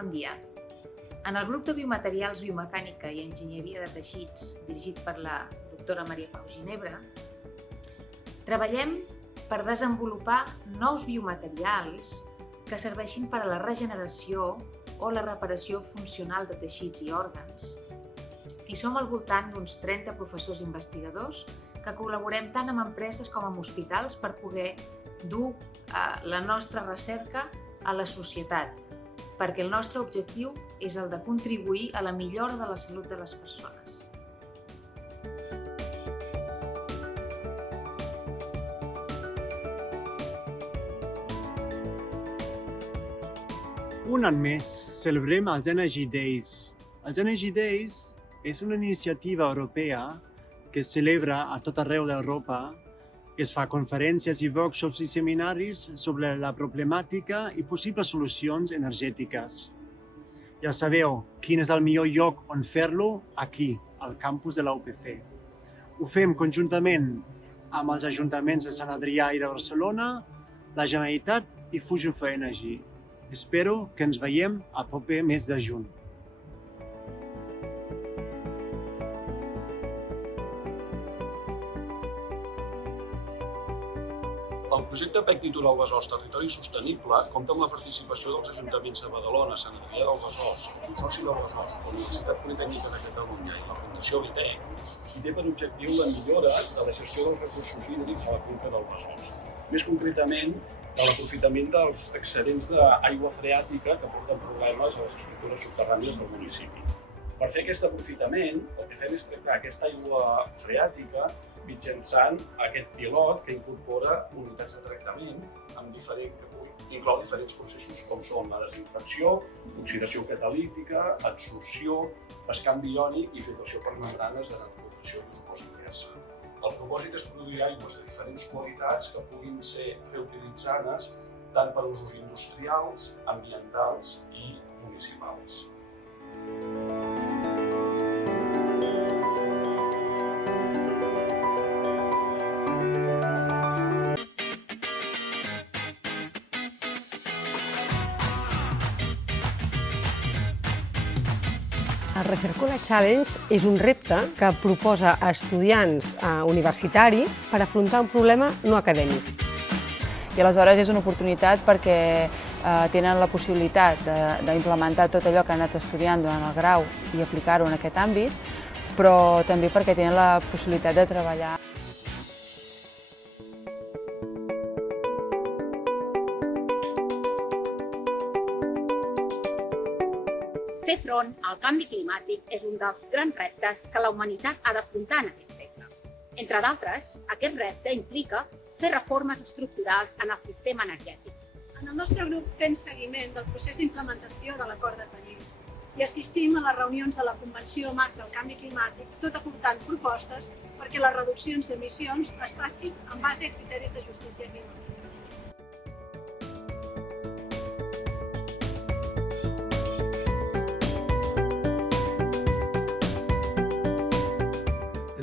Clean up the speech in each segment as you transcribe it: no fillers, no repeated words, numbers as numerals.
bon dia. En el grup de Biomaterials, Biomecànica i Enginyeria de Teixits, dirigit per la doctora Maria Pau Ginebra, treballem per desenvolupar nous biomaterials que serveixin per a la regeneració o la reparació funcional de teixits i òrgans. I som al voltant d'uns 30 professors investigadors que col·laborem tant amb empreses com amb hospitals per poder dur la nostra recerca a la societat, perquè el nostre objectiu és el de contribuir a la millora de la salut de les persones. Un any més celebrem els Energy Days. Els Energy Days és una iniciativa europea que es celebra a tot arreu d'Europa. Es fa conferències i workshops i seminaris sobre la problemàtica i possibles solucions energètiques. Ja sabeu quin és el millor lloc on fer-lo? Aquí, al campus de la UPC. Ho fem conjuntament amb els ajuntaments de Sant Adrià i de Barcelona, la Generalitat i Fusion for Energy. Espero que ens veiem a proper mes de juny. El projecte PEC Litoral Besòs Territori Sostenible compta amb la participació dels ajuntaments de Badalona, Sant Adrià del Besòs, el Consorci del Besòs, la Universitat Politècnica de Catalunya i la Fundació BTEC, i té per objectiu la millora de la gestió dels recursos hídrics a la conca del Besòs. Més concretament, de l'aprofitament dels excedents d'aigua freàtica que porten problemes a les estructures subterrànies del municipi. Per fer aquest aprofitament, el que fem és tractar aquesta aigua freàtica mitjançant aquest pilot que incorpora unitats de tractament que inclou diferents processos com són la desinfecció, oxidació catalítica, adsorció, bescanvi iònic i filtració per membranes de nanofiltració glucòsiques. El propòsit és produir aigües de diferents qualitats que puguin ser reutilitzades tant per usos industrials, ambientals i municipals. El Recercola Challenge és un repte que proposa a estudiants universitaris per afrontar un problema no acadèmic. I aleshores és una oportunitat perquè tenen la possibilitat d'implementar tot allò que han anat estudiant durant el grau i aplicar-ho en aquest àmbit, però també perquè tenen la possibilitat de treballar. Fer front al canvi climàtic és un dels grans reptes que la humanitat ha d'afrontar en aquest segle. Entre d'altres, aquest repte implica fer reformes estructurals en el sistema energètic. En el nostre grup fem seguiment del procés d'implementació de l'Acord de París i assistim a les reunions de la Convenció Marc del Canvi Climàtic, tot aportant propostes perquè les reduccions d'emissions es facin en base a criteris de justícia climàtica.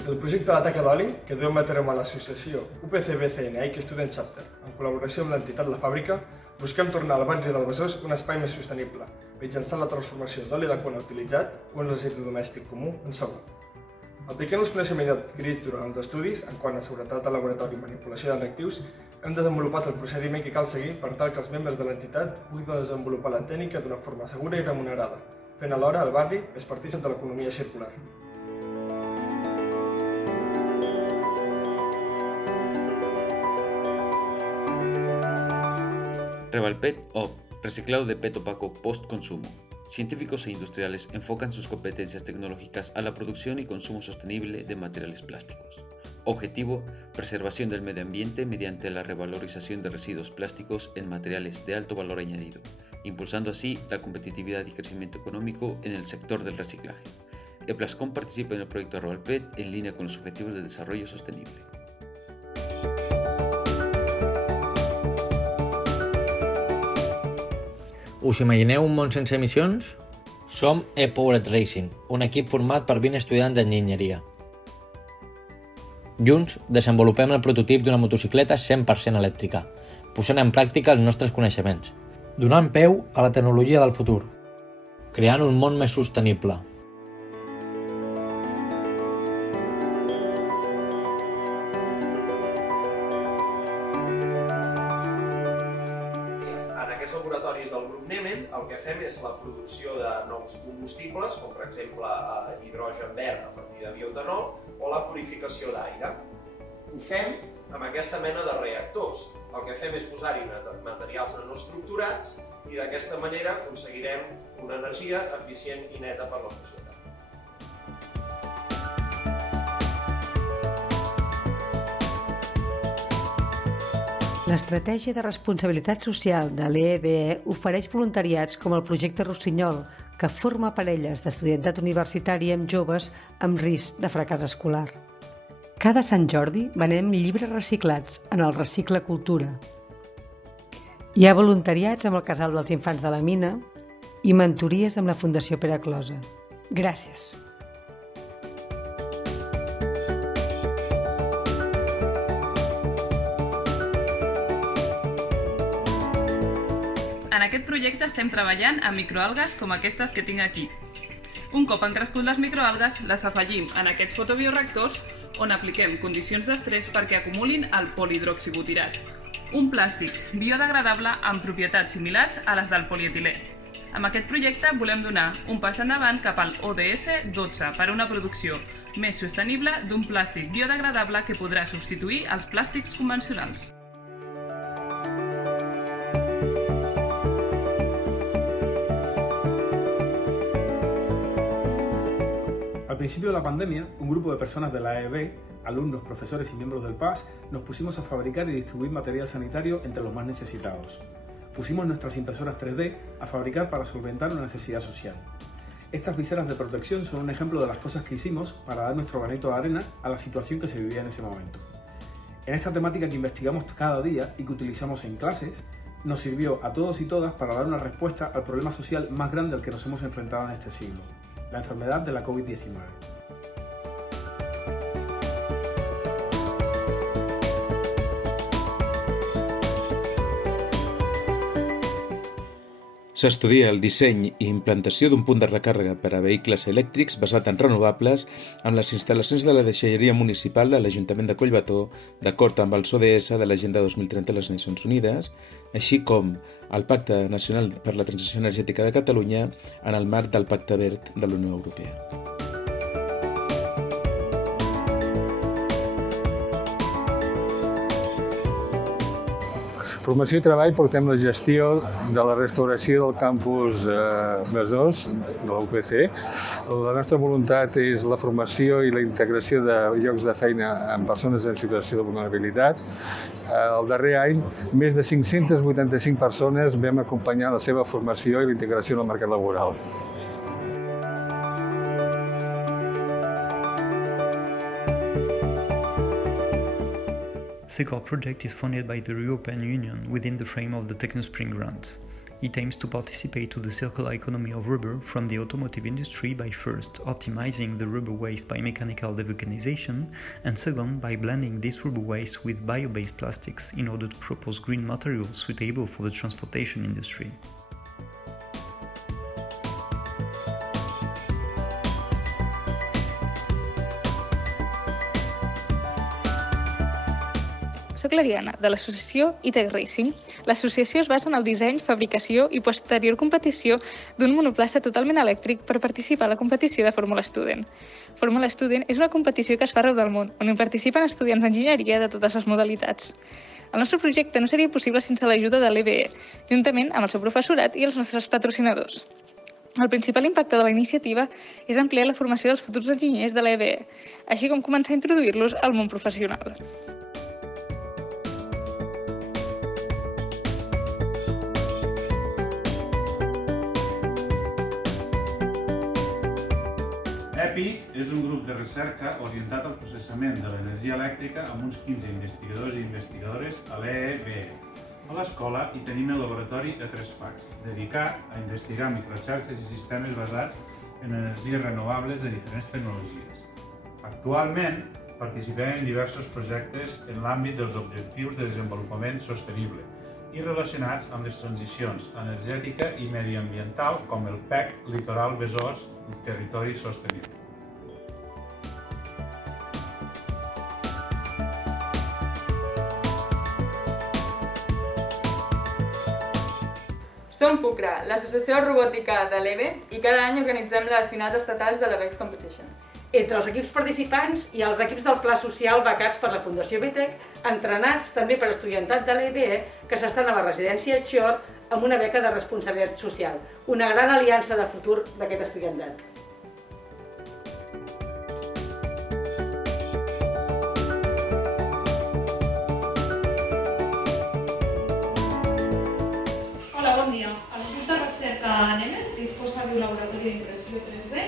El projecte d'atac a l'oli, que duem a terme a l'associació UPC-BCNI Student Chapter, en col·laboració amb l'entitat La Fàbrica, busquem tornar al barri del Besòs un espai més sostenible, mitjançant la transformació d'oli de cuina utilitzat o un residu domèstic comú en segur. Apliquem els coneixements adquirits durant els estudis en quant a seguretat de laboratori i manipulació de reactius, hem desenvolupat el procediment que cal seguir per tal que els membres de l'entitat puguin desenvolupar la tècnica d'una forma segura i remunerada, fent alhora el barri més partícip de l'economia circular. Revalpet o reciclado de PET opaco post-consumo. Científicos e industriales enfocan sus competencias tecnológicas a la producción y consumo sostenible de materiales plásticos. Objetivo: preservación del medio ambiente mediante la revalorización de residuos plásticos en materiales de alto valor añadido, impulsando así la competitividad y crecimiento económico en el sector del reciclaje. Eplascom participa en el proyecto Revalpet en línea con los Objetivos de Desarrollo Sostenible. Us imagineu un món sense emissions? Som E-Powered Racing, un equip format per 20 estudiants d'enginyeria. Junts, desenvolupem el prototip d'una motocicleta 100% elèctrica, posant en pràctica els nostres coneixements, donant peu a la tecnologia del futur. creant un món més sostenible. En aquests laboratoris del grup Nemen el que fem és la producció de nous combustibles, com per exemple hidrogen verd a partir de bioetanol o la purificació d'aire. Ho fem amb aquesta mena de reactors. El que fem és posar-hi materials nanoestructurats i d'aquesta manera aconseguirem una energia eficient i neta per a la societat. L'estratègia de responsabilitat social de l'EBE ofereix voluntariats com el projecte Rossinyol, que forma parelles d'estudiantat universitari amb joves amb risc de fracàs escolar. Cada Sant Jordi venem llibres reciclats en el Recicle Cultura. Hi ha voluntariats amb el Casal dels Infants de la Mina i mentories amb la Fundació Pere Closa. Gràcies. En aquest projecte estem treballant amb microalgues com aquestes que tinc aquí. Un cop han crescut les microalgues, les afegim en aquests fotobioreactors on apliquem condicions d'estrès perquè acumulin el polihidroxibutirat, un plàstic biodegradable amb propietats similars a les del polietilè. Amb aquest projecte volem donar un pas endavant cap al ODS 12 per a una producció més sostenible d'un plàstic biodegradable que podrà substituir els plàstics convencionals. Al principio de la pandemia, un grupo de personas de la AEB, alumnos, profesores y miembros del PAS, nos pusimos a fabricar y distribuir material sanitario entre los más necesitados. Pusimos nuestras impresoras 3D a fabricar para solventar una necesidad social. Estas viseras de protección son un ejemplo de las cosas que hicimos para dar nuestro granito de arena a la situación que se vivía en ese momento. En esta temática que investigamos cada día y que utilizamos en clases, nos sirvió a todos y todas para dar una respuesta al problema social más grande al que nos hemos enfrentado en este siglo: la enfermedad de la COVID-19. S'estudia el disseny i implantació d'un punt de recàrrega per a vehicles elèctrics basat en renovables amb les instal·lacions de la deixalleria municipal de l'Ajuntament de Collbató, d'acord amb els ODS de l'Agenda 2030 de les Nacions Unides, així com el Pacte Nacional per la Transició Energètica de Catalunya en el marc del Pacte Verd de la Unió Europea. Formació i treball portem la gestió de la restauració del campus Besòs, de la UPC. La nostra voluntat és la formació i la integració de llocs de feina amb persones en situació de vulnerabilitat. El darrer any, més de 585 persones vam acompanyar la seva formació i la integració en el mercat laboral. SECOR project is funded by the European Union within the frame of the TechnoSpring grant. It aims to participate to the circular economy of rubber from the automotive industry by first optimizing the rubber waste by mechanical devulcanization, and second by blending this rubber waste with bio-based plastics in order to propose green materials suitable for the transportation industry. Soc l'Ariana, de l'associació E-Tech Racing. L'associació es basa en el disseny, fabricació i posterior competició d'un monoplaça totalment elèctric per participar a la competició de Fórmula Student. Fórmula Student és una competició que es fa arreu del món, on hi participen estudiants d'enginyeria de totes les modalitats. El nostre projecte no seria possible sense l'ajuda de l'EBE, juntament amb el seu professorat i els nostres patrocinadors. El principal impacte de la iniciativa és ampliar la formació dels futurs enginyers de l'EBE, així com començar a introduir-los al món professional. EPIC és un grup de recerca orientat al processament de l'energia elèctrica amb uns 15 investigadors i investigadores a l'EBE. A l'escola hi tenim el laboratori E3PAC, dedicat a investigar microxarxes i sistemes basats en energies renovables de diferents tecnologies. Actualment participem en diversos projectes en l'àmbit dels objectius de desenvolupament sostenible i relacionats amb les transicions energètica i mediambiental com el PEC Litoral Besòs Territori Sostenible. Som PUCRA, l'associació robòtica de l'EVE, i cada any organitzem les finals estatals de l'EVEX Competition. Entre els equips participants hi ha els equips del Pla Social becats per la Fundació BTEC, entrenats també per estudiantat de l'EVE que s'estan a la residència Shore amb una beca de responsabilitat social, una gran aliança de futur d'aquest estudiantat. Bon dia. El grup de recerca NEMET disposa d'un laboratori d'impressió 3D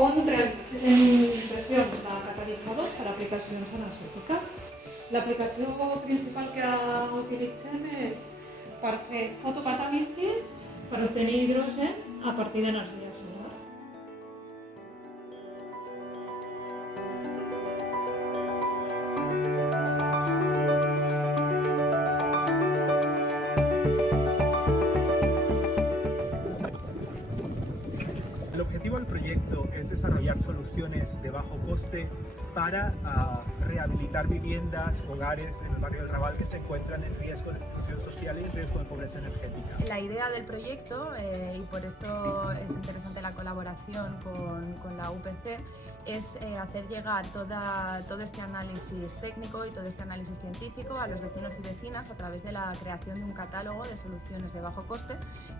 on realitzem impressions de catalitzadors per a aplicacions energètiques. L'aplicació principal que utilitzem és per fer fotocatàlisis per obtenir hidrogen a partir d'energia solar. El objetivo del proyecto es desarrollar soluciones de bajo coste para rehabilitar viviendas, hogares en el barrio del Raval que se encuentran en riesgo de exclusión social y en riesgo de pobreza energética. La idea del proyecto, y por esto es interesante la colaboración con la UPC, es hacer llegar todo este análisis técnico y todo este análisis científico a los vecinos y vecinas a través de la creación de un catálogo de soluciones de bajo coste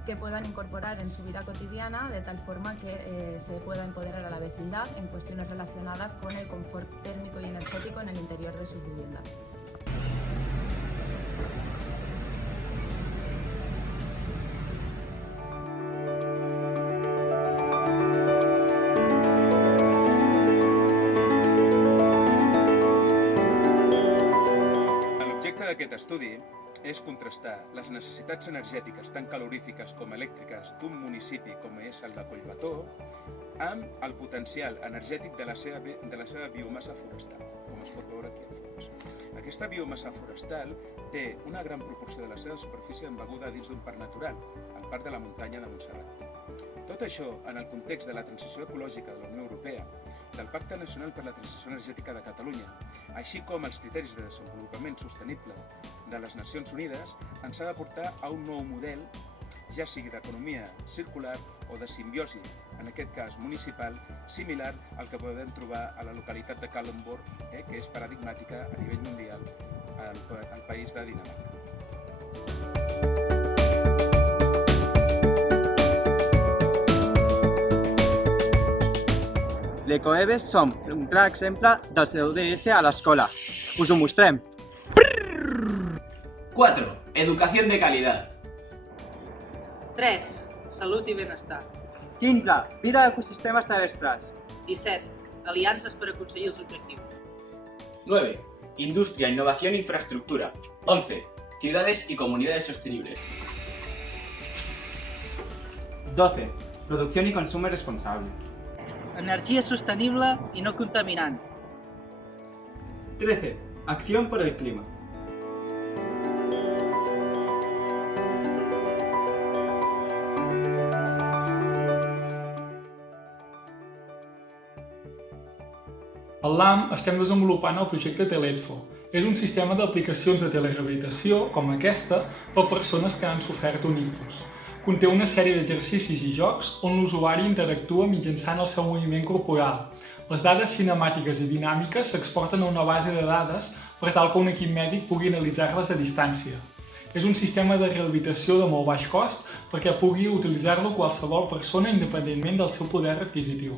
que puedan incorporar en su vida cotidiana de tal forma que se pueda empoderar a la vecindad en cuestiones relacionadas con el confort térmico y energético en el interior de sus viviendas. L'objecte d'aquest estudi és contrastar les necessitats energètiques tant calorífiques com elèctriques d'un municipi com és el de Collbató amb el potencial energètic de la seva biomassa forestal, com es pot veure aquí al fons. Aquesta biomassa forestal té una gran proporció de la seva superfície embeguda dins d'un parc natural, el Parc de la Muntanya de Montserrat. Tot això en el context de la transició ecològica de la Unió Europea, del Pacte Nacional per la Transició Energètica de Catalunya, així com els criteris de desenvolupament sostenible de les Nacions Unides, ens ha de portar a un nou model, ja sigui d'economia circular o de simbiosi, en aquest cas municipal, similar al que podem trobar a la localitat de Kalundborg, que és paradigmàtica a nivell mundial al país de Dinamarca. L'EcoEVES som un clar exemple del CUDS a l'escola. Us ho mostrem. 4. Educación de calidad. 3. Salut i benestar. 15. Vida d'ecosistemes terrestres. 17. Aliances per aconseguir els objectius. 9. Industria, innovación e infraestructura. 11. Ciudades y comunidades sostenibles. 12. Producción y consumo responsable. Energia sostenible i no contaminant. 13. Acción por el clima. Al LAM estem desenvolupant el projecte Teletfo. És un sistema d'aplicacions de telerehabilitació com aquesta per a persones que han sofert un ictus. Conté una sèrie d'exercicis i jocs on l'usuari interactua mitjançant el seu moviment corporal. Les dades cinemàtiques i dinàmiques s'exporten a una base de dades per tal que un equip mèdic pugui analitzar-les a distància. És un sistema de rehabilitació de molt baix cost perquè pugui utilitzar-lo qualsevol persona independentment del seu poder adquisitiu.